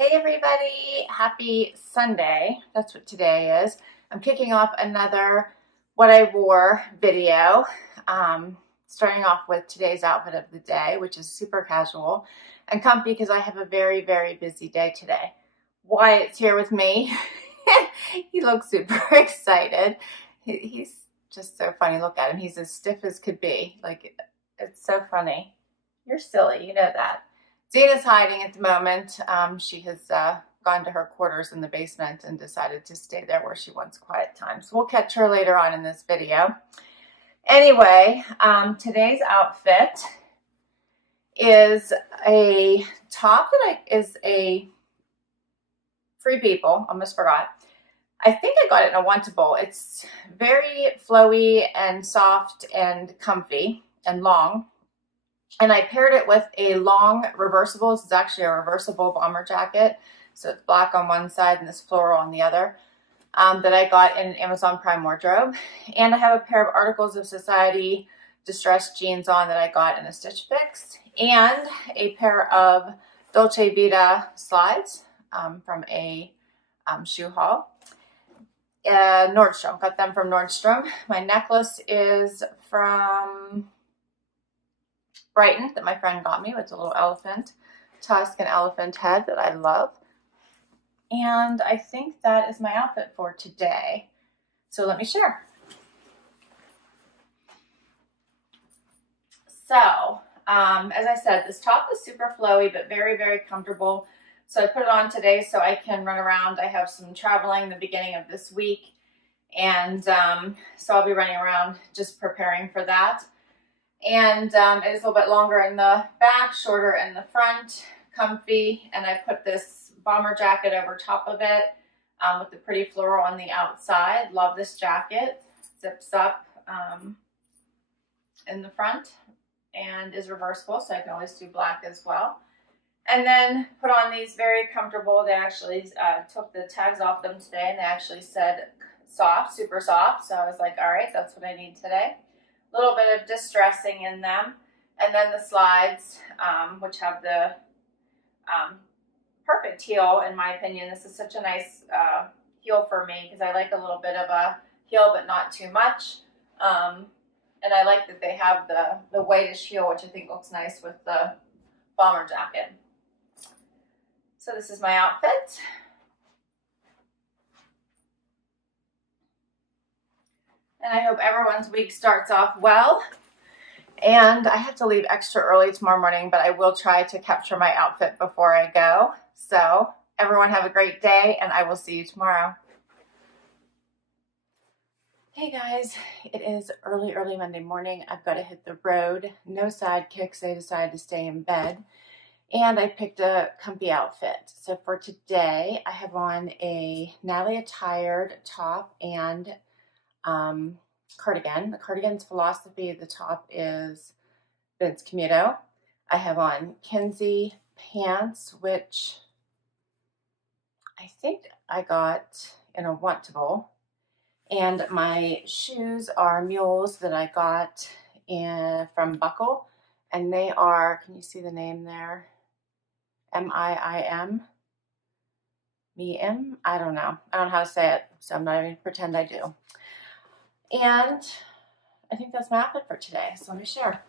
Hey everybody, happy Sunday. That's what today is. I'm kicking off another what I wore video. Starting off with today's outfit of the day, which is super casual and comfy because I have a very, very busy day today. Wyatt's here with me. He looks super excited. He's just so funny. Look at him. He's as stiff as could be. Like, it's so funny. You're silly, you know that. Zena's hiding at the moment. She has gone to her quarters in the basement and decided to stay there where she wants quiet time. So we'll catch her later on in this video. Anyway, today's outfit is a top that is a Free People. Almost forgot. I think I got it in a Wantable. It's very flowy and soft and comfy and long. And I paired it with a long reversible. This is actually a reversible bomber jacket. So it's black on one side and this floral on the other, that I got in an Amazon Prime wardrobe. And I have a pair of Articles of Society distressed jeans on that I got in a Stitch Fix. And a pair of Dolce Vita slides from a shoe haul. Nordstrom. Got them from Nordstrom. My necklace is from Brighton that my friend got me with a little elephant tusk and elephant head that I love. And I think that is my outfit for today. So let me share. So, as I said, this top is super flowy but very, very comfortable. So I put it on today so I can run around. I have some traveling the beginning of this week. And so I'll be running around just preparing for that. And it is a little bit longer in the back, shorter in the front, comfy. And I put this bomber jacket over top of it with the pretty floral on the outside. Love this jacket. Zips up in the front and is reversible, so I can always do black as well. And then put on these very comfortable. They actually took the tags off them today, and they actually said soft, super soft. So I was like, all right, that's what I need today. A little bit of distressing in them, and then the slides, which have the perfect heel, in my opinion. This is such a nice heel for me because I like a little bit of a heel, but not too much. And I like that they have the whitish heel, which I think looks nice with the bomber jacket. So this is my outfit. And I hope everyone's week starts off well. And I have to leave extra early tomorrow morning, but I will try to capture my outfit before I go. So everyone have a great day, and I will see you tomorrow. Hey guys, it is early Monday morning. I've got to hit the road. No sidekicks. I decided to stay in bed. And I picked a comfy outfit. So for today, I have on a Natalie attired top and cardigan. The cardigan's philosophy. The top is Vince Camuto. I have on Kinsey pants, which I think I got in a Wantable. And my shoes are mules that I got from Buckle. And they are, can you see the name there? M-I-I-M? M? I don't know. I don't know how to say it, so I'm not even going to pretend I do. And I think that's my outfit for today, so let me share.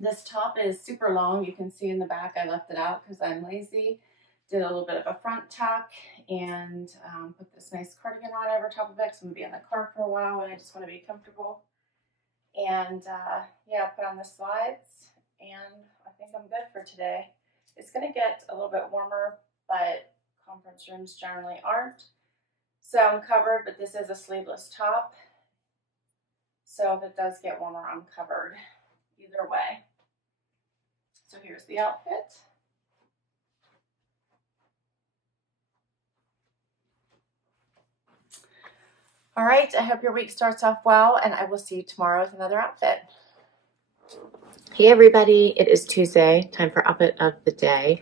This top is super long. You can see in the back I left it out because I'm lazy. Did a little bit of a front tuck and put this nice cardigan on over top of it because I'm going to be in the car for a while and I just want to be comfortable. And yeah, put on the slides and I think I'm good for today. It's going to get a little bit warmer, but conference rooms generally aren't. So I'm covered, but this is a sleeveless top. So if it does get warmer, I'm covered either way. So here's the outfit. All right, I hope your week starts off well, and I will see you tomorrow with another outfit. Hey everybody, it is Tuesday, time for outfit of the day.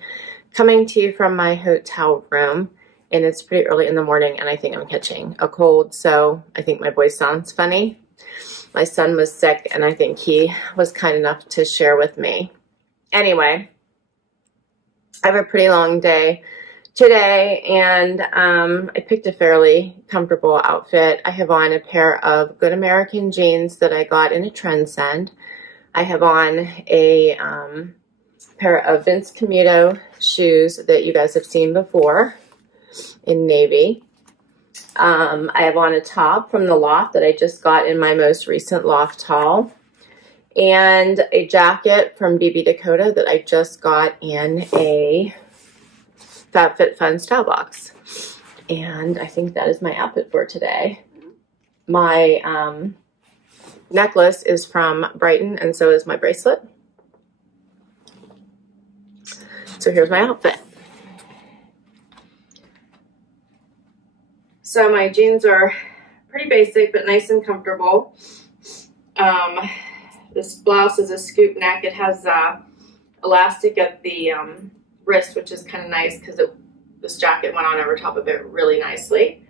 Coming to you from my hotel room, and it's pretty early in the morning, and I think I'm catching a cold, so I think my voice sounds funny. My son was sick, and I think he was kind enough to share with me. Anyway, I have a pretty long day today, and I picked a fairly comfortable outfit. I have on a pair of Good American jeans that I got in a trend send. I have on a pair of Vince Camuto shoes that you guys have seen before in navy. I have on a top from the Loft that I just got in my most recent Loft haul, and a jacket from Dakota that I just got in a FabFitFun style box. And I think that is my outfit for today. My necklace is from Brighton, and so is my bracelet. So here's my outfit. So my jeans are pretty basic, but nice and comfortable. This blouse is a scoop neck. It has elastic at the wrist, which is kind of nice because this jacket went on over top of it really nicely.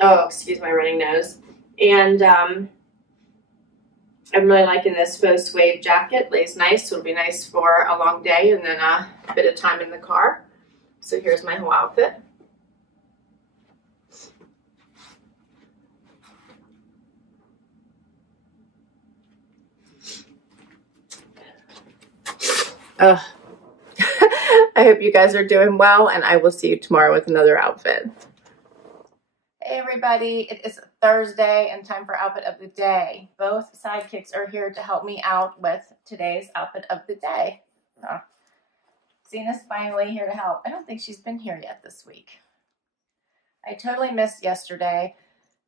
Oh, excuse my running nose. And I'm really liking this faux suede jacket. Lays nice, so it'll be nice for a long day and then a bit of time in the car. So here's my whole outfit. I hope you guys are doing well, and I will see you tomorrow with another outfit. Hey everybody, it is Thursday and time for outfit of the day. Both sidekicks are here to help me out with today's outfit of the day. Zena's finally here to help. I don't think she's been here yet this week. I totally missed yesterday.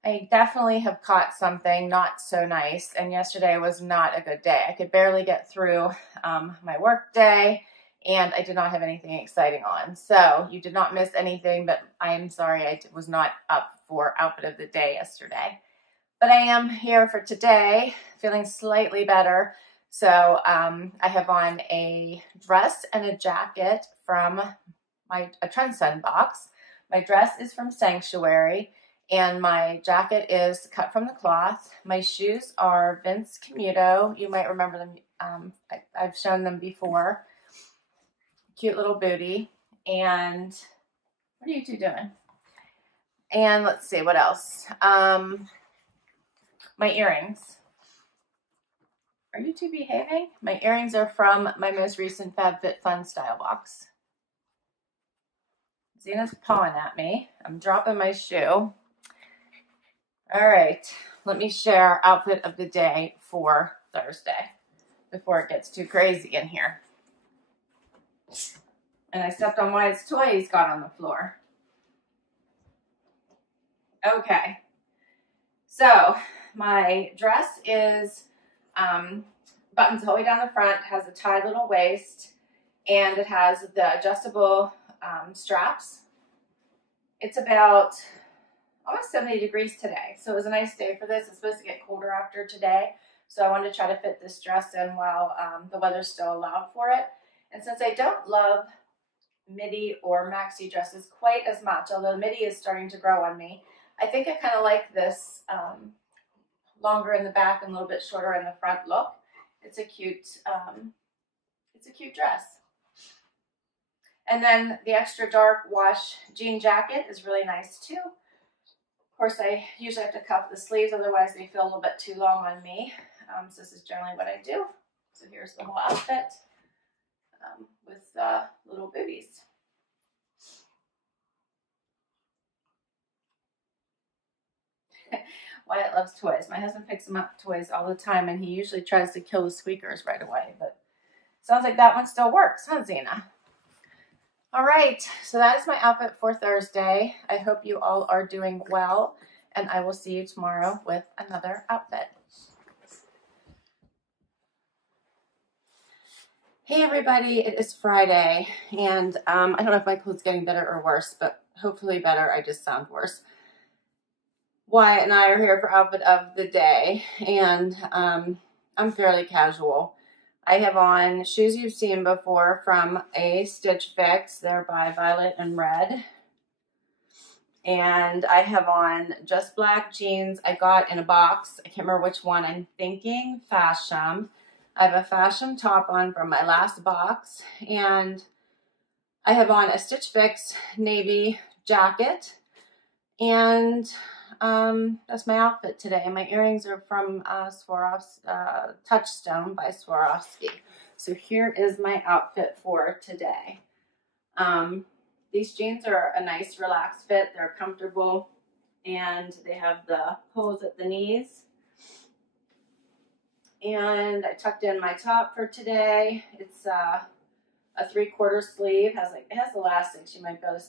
I definitely have caught something not so nice, and yesterday was not a good day. I could barely get through my work day, and I did not have anything exciting on. So you did not miss anything, but I am sorry I was not up for outfit of the day yesterday. But I am here for today, feeling slightly better. So I have on a dress and a jacket from a trend send box. My dress is from Sanctuary, and my jacket is cut from the cloth. My shoes are Vince Camuto. You might remember them. I've shown them before. Cute little booty. And what are you two doing? And let's see, what else? My earrings. Are you two behaving? My earrings are from my most recent FabFitFun style box. Zena's pawing at me. I'm dropping my shoe. All right, let me share outfit of the day for Thursday before it gets too crazy in here. And I stepped on Wyatt's toy he's got on the floor. Okay, so my dress is buttons all the way down the front, has a tied little waist, and it has the adjustable straps. It's about almost 70 degrees today, so it was a nice day for this. It's supposed to get colder after today, so I wanted to try to fit this dress in while the weather still allowed for it. And since I don't love midi or maxi dresses quite as much, although midi is starting to grow on me, I think I kind of like this longer in the back and a little bit shorter in the front look. It's a cute dress. And then the extra dark wash jean jacket is really nice too. Of course, I usually have to cuff the sleeves, otherwise they feel a little bit too long on me. So this is generally what I do. So here's the whole outfit with little booties. Wyatt loves toys. My husband picks him up toys all the time, and he usually tries to kill the squeakers right away. But sounds like that one still works, huh, Zena? All right, so that is my outfit for Thursday. I hope you all are doing well, and I will see you tomorrow with another outfit. Hey everybody, it is Friday, and I don't know if my cold's getting better or worse, but hopefully better. I just sound worse. Wyatt and I are here for outfit of the day, and I'm fairly casual. I have on shoes you've seen before from a Stitch Fix. They're by Violet and Red. And I have on just black jeans I got in a box. I can't remember which one. I'm thinking Fashom. I have a Fashom top on from my last box. And I have on a Stitch Fix navy jacket, and that's my outfit today. My earrings are from Swarovski, Touchstone by Swarovski. So here is my outfit for today. These jeans are a nice relaxed fit. They're comfortable, and they have the pulls at the knees. And I tucked in my top for today. It's a 3/4 sleeve. It has elastics. You might be able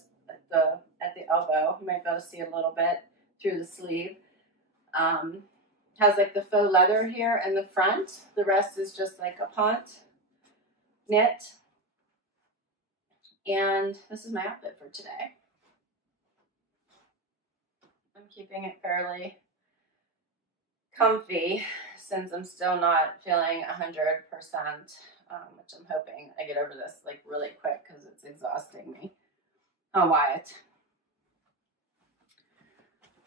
to, at the elbow. You might be able to see a little bit through the sleeve. Has like the faux leather here in the front. The rest is just like a punt knit. And this is my outfit for today. I'm keeping it fairly comfy since I'm still not feeling 100%, which I'm hoping I get over this like really quick because it's exhausting me. Oh, Wyatt.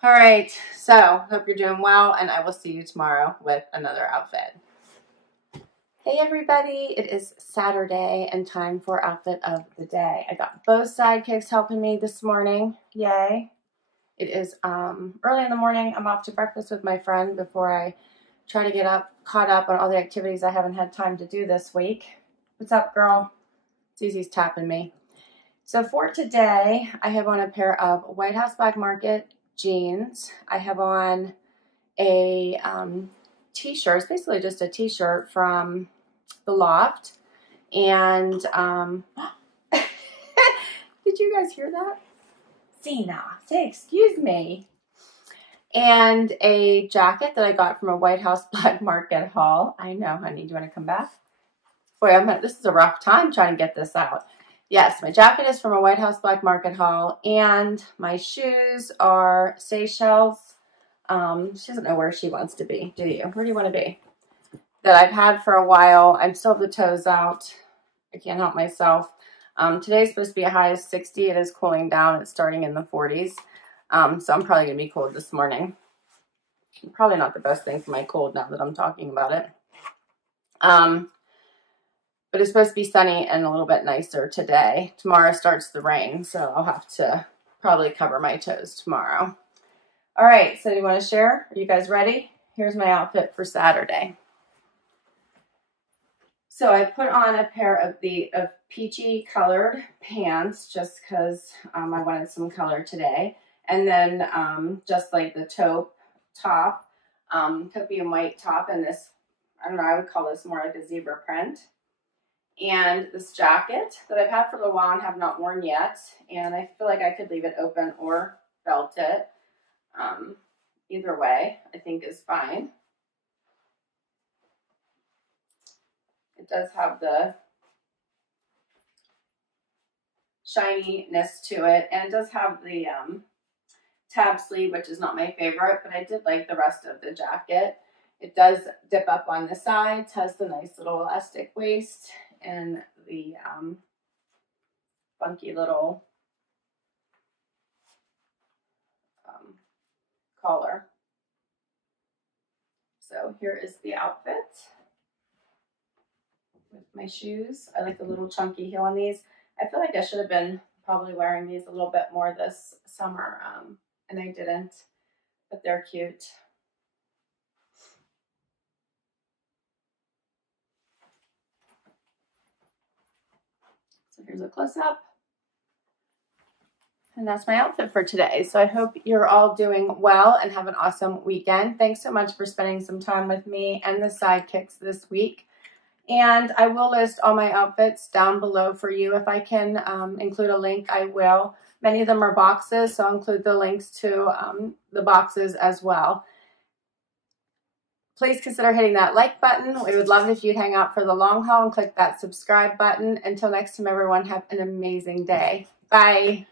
All right, so hope you're doing well, and I will see you tomorrow with another outfit. Hey everybody, it is Saturday and time for outfit of the day. I got both sidekicks helping me this morning, yay. It is early in the morning. I'm off to breakfast with my friend before I try to get caught up on all the activities I haven't had time to do this week. What's up, girl? Zizi's tapping me. So for today, I have on a pair of White House Black Market jeans. I have on a t-shirt. It's basically just a t-shirt from the Loft. And did you guys hear that? Zena, say excuse me. And a jacket that I got from a White House Black Market haul. I know, honey. Do you want to come back? Boy, this is a rough time trying to get this out. Yes, my jacket is from a White House Black Market haul, and my shoes are Seychelles. She doesn't know where she wants to be, do you? Where do you want to be? That I've had for a while. I'm still the toes out. I can't help myself. Today's supposed to be a high of 60. It is cooling down. It's starting in the 40s. So I'm probably going to be cold this morning. Probably not the best thing for my cold now that I'm talking about it. But it's supposed to be sunny and a little bit nicer today. Tomorrow starts the rain, so I'll have to probably cover my toes tomorrow. All right, so do you want to share? Are you guys ready? Here's my outfit for Saturday. So I put on a pair of peachy colored pants just because I wanted some color today. And then just like the taupe top, taupey and white top, and this, I don't know, I would call this more like a zebra print. And this jacket that I've had for a little while and have not worn yet. And I feel like I could leave it open or belt it. Either way, I think is fine. It does have the shininess to it, and it does have the tab sleeve, which is not my favorite, but I did like the rest of the jacket. It does dip up on the sides, has the nice little elastic waist, and the funky little collar. So here is the outfit with my shoes. I like the little chunky heel on these. I feel like I should have been probably wearing these a little bit more this summer, and I didn't, but they're cute. So here's a close-up. And that's my outfit for today. So I hope you're all doing well and have an awesome weekend. Thanks so much for spending some time with me and the sidekicks this week. And I will list all my outfits down below for you. If I can include a link, I will. Many of them are boxes, so I'll include the links to the boxes as well. Please consider hitting that like button. We would love it if you'd hang out for the long haul and click that subscribe button. Until next time, everyone, have an amazing day. Bye.